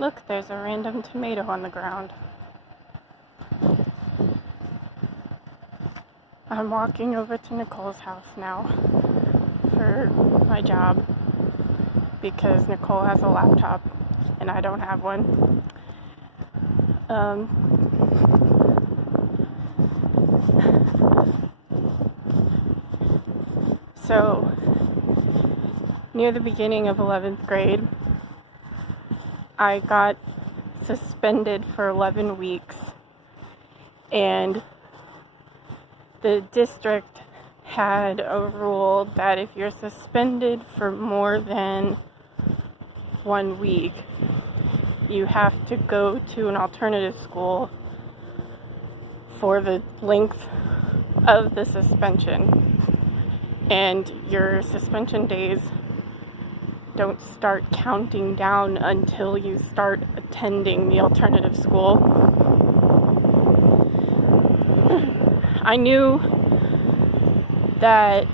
Look, there's a random tomato on the ground. I'm walking over to Nicole's house now for my job because Nicole has a laptop and I don't have one. So, near the beginning of 11th grade, I got suspended for 11 weeks, and the district had a rule that if you're suspended for more than 1 week, you have to go to an alternative school for the length of the suspension. And your suspension days don't start counting down until you start attending the alternative school. I knew that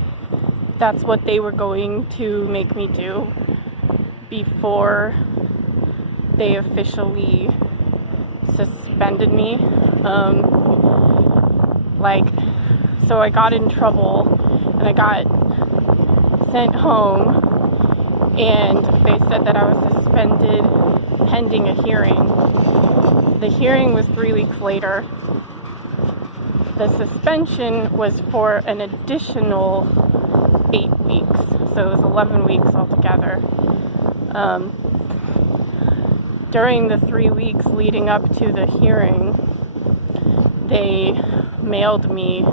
that's what they were going to make me do before they officially suspended me. So I got in trouble and I got sent home, and they said that I was suspended pending a hearing. The hearing was 3 weeks later. The suspension was for an additional 8 weeks, so it was 11 weeks altogether. During the 3 weeks leading up to the hearing, they mailed me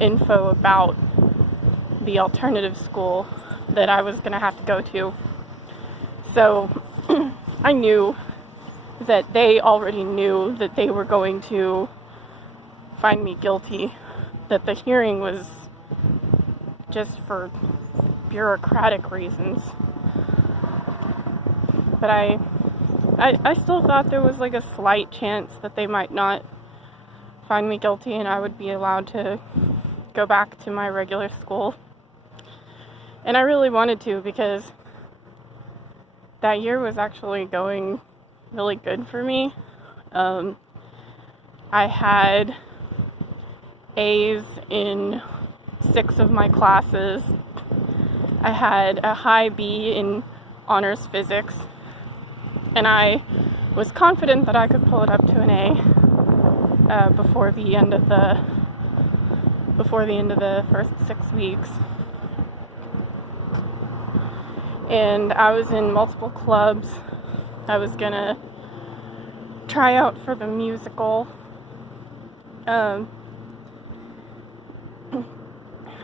info about the alternative school that I was going to have to go to. So I knew that they already knew that they were going to find me guilty, that the hearing was just for bureaucratic reasons. But I still thought there was like a slight chance that they might not find me guilty and I would be allowed to go back to my regular school. And I really wanted to, because that year was actually going really good for me. I had A's in 6 of my classes. I had a high B in honors physics. And I was confident that I could pull it up to an A before the end of the first 6 weeks. And I was in multiple clubs. I was gonna try out for the musical. But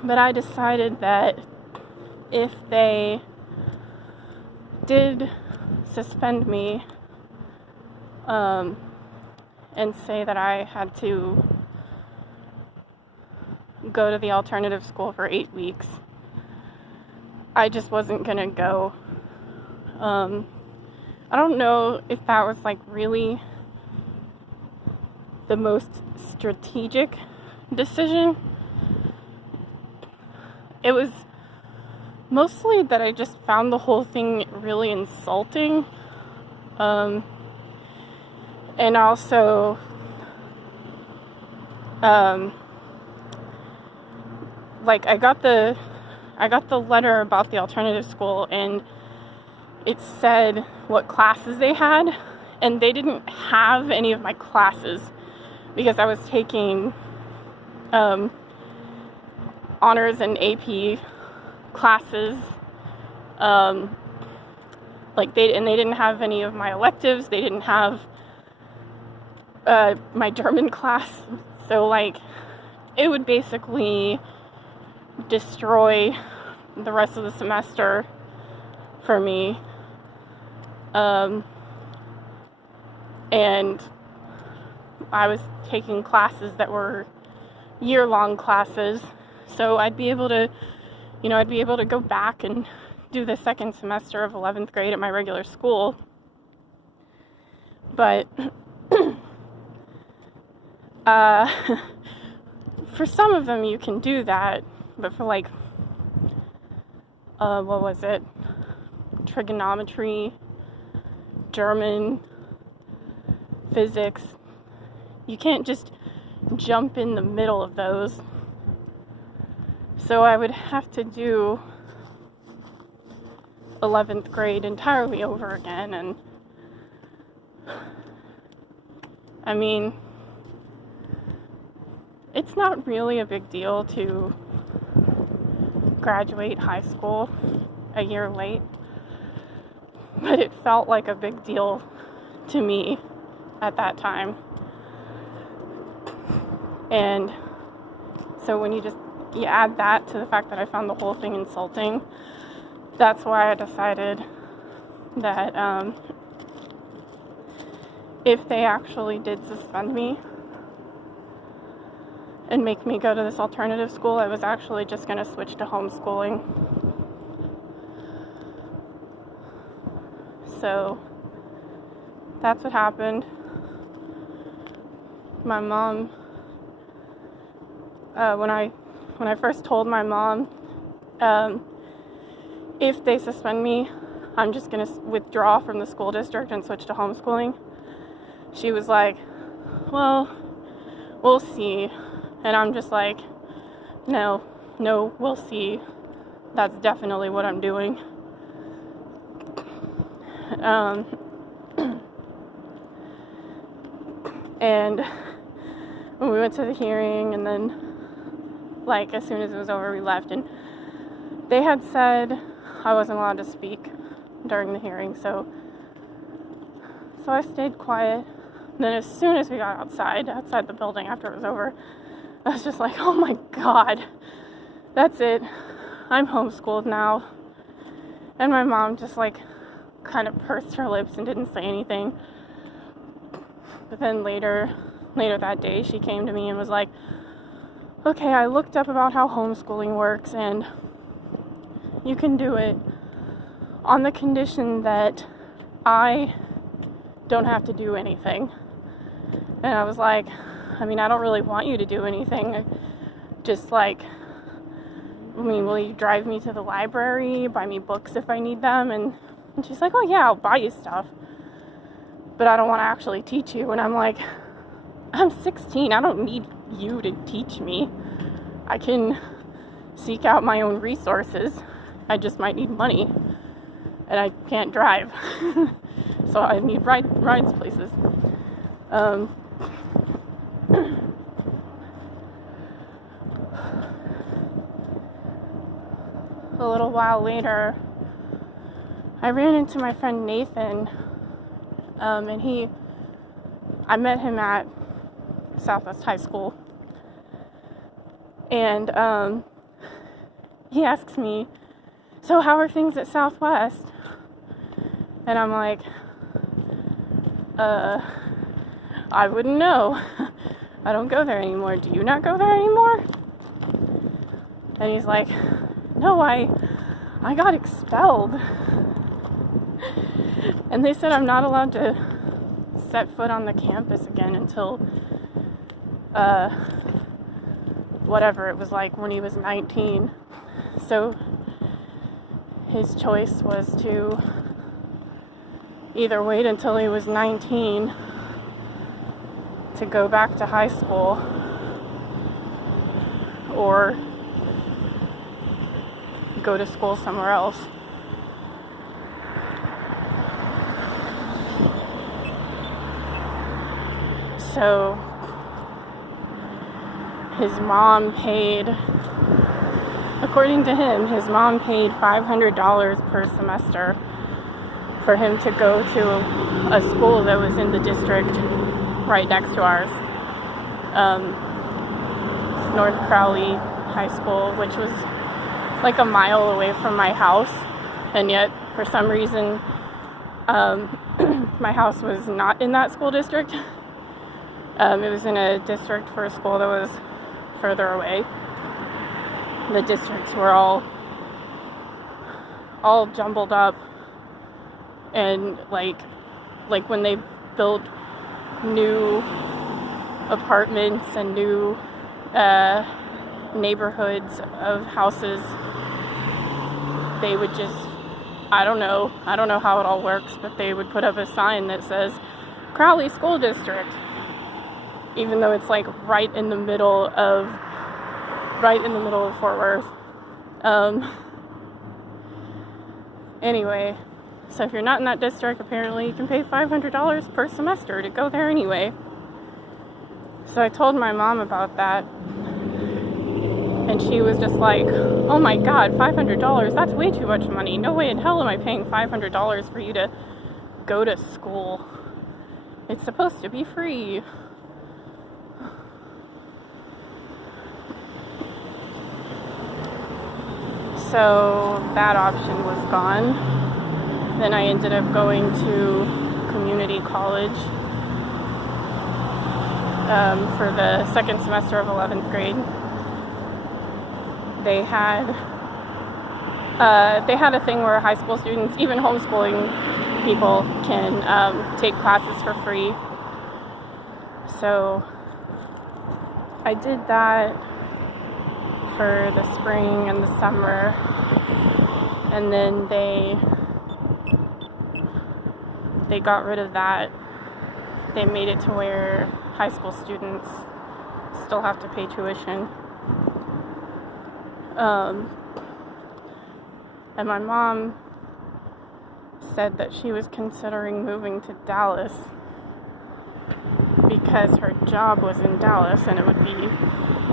I decided that if they did suspend me and say that I had to go to the alternative school for 8 weeks, I just wasn't gonna go. I don't know if that was like really the most strategic decision. It was mostly that I just found the whole thing really insulting. And also, I got the letter about the alternative school, and it said what classes they had, and they didn't have any of my classes because I was taking honors and AP classes. They didn't have any of my electives. They didn't have my German class. So it would basically destroy the rest of the semester for me. And I was taking classes that were year-long classes, so I'd be able to go back and do the second semester of 11th grade at my regular school. But for some of them you can do that, but for trigonometry, German, physics. You can't just jump in the middle of those. So I would have to do 11th grade entirely over again. And I mean, it's not really a big deal to graduate high school a year late, but it felt like a big deal to me at that time. And so when you add that to the fact that I found the whole thing insulting, that's why I decided that if they actually did suspend me and make me go to this alternative school, I was actually just going to switch to homeschooling. So that's what happened. My mom, when I first told my mom, if they suspend me, I'm just going to withdraw from the school district and switch to homeschooling, she was like, well, we'll see. And I'm just like, no, we'll see. That's definitely what I'm doing. And when we went to the hearing, and then, like, as soon as it was over, we left. And they had said I wasn't allowed to speak during the hearing, so I stayed quiet. And then as soon as we got outside the building after it was over, I was just like, oh my God, that's it. I'm homeschooled now. And my mom just like kind of pursed her lips and didn't say anything. But then later that day, she came to me and was like, okay, I looked up about how homeschooling works, and you can do it on the condition that I don't have to do anything. And I was like, I mean, I don't really want you to do anything. Just like, I mean, will you drive me to the library, buy me books if I need them? And she's like, oh yeah, I'll buy you stuff, but I don't want to actually teach you. And I'm like, I'm 16. I don't need you to teach me. I can seek out my own resources. I just might need money, and I can't drive. So I need rides places. A little while later, I ran into my friend Nathan, and I met him at Southwest High School, and he asks me, so how are things at Southwest? And I'm like, I wouldn't know. I don't go there anymore. Do you not go there anymore? And he's like, no, I got expelled. And they said I'm not allowed to set foot on the campus again until, whatever it was like when he was 19. So his choice was to either wait until he was 19 to go back to high school, or go to school somewhere else. So his mom paid, according to him, his mom paid $500 per semester for him to go to a school that was in the district right next to ours, North Crowley High School, which was like a mile away from my house, and yet for some reason my house was not in that school district. It was in a district for a school that was further away. The districts were all jumbled up, and like when they built new apartments and new neighborhoods of houses, they would just, I don't know how it all works, but they would put up a sign that says Crowley School District, even though it's like right in the middle of Fort Worth. Anyway, so if you're not in that district, apparently you can pay $500 per semester to go there anyway. So I told my mom about that, and she was just like, oh my god, $500? That's way too much money. No way in hell am I paying $500 for you to go to school. It's supposed to be free. So that option was gone. Then I ended up going to community college for the second semester of 11th grade. They had a thing where high school students, even homeschooling people, can take classes for free. So I did that for the spring and the summer, and then they got rid of that. They made it to where high school students still have to pay tuition. And my mom said that she was considering moving to Dallas because her job was in Dallas and it would be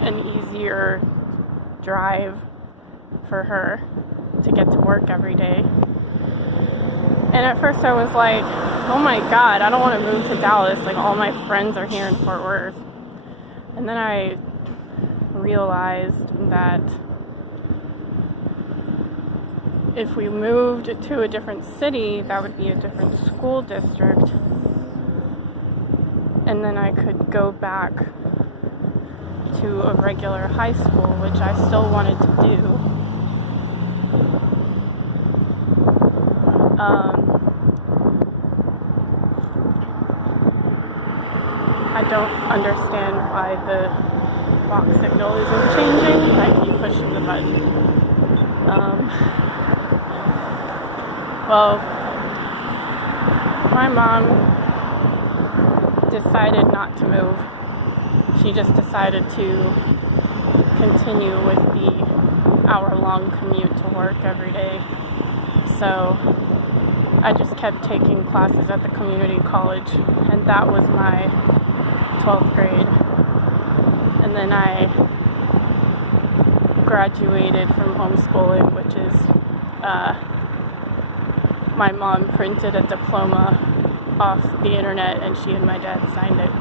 an easier drive for her to get to work every day. And at first I was like, oh my god, I don't want to move to Dallas. Like, all my friends are here in Fort Worth. And then I realized that if we moved to a different city, that would be a different school district. And then I could go back to a regular high school, which I still wanted to do. I don't understand why the clock signal isn't changing. I keep pushing the button. Well, my mom decided not to move. She just decided to continue with the hour-long commute to work every day. So I just kept taking classes at the community college, and that was my 12th grade. And then I graduated from homeschooling, which is my mom printed a diploma off the internet and she and my dad signed it.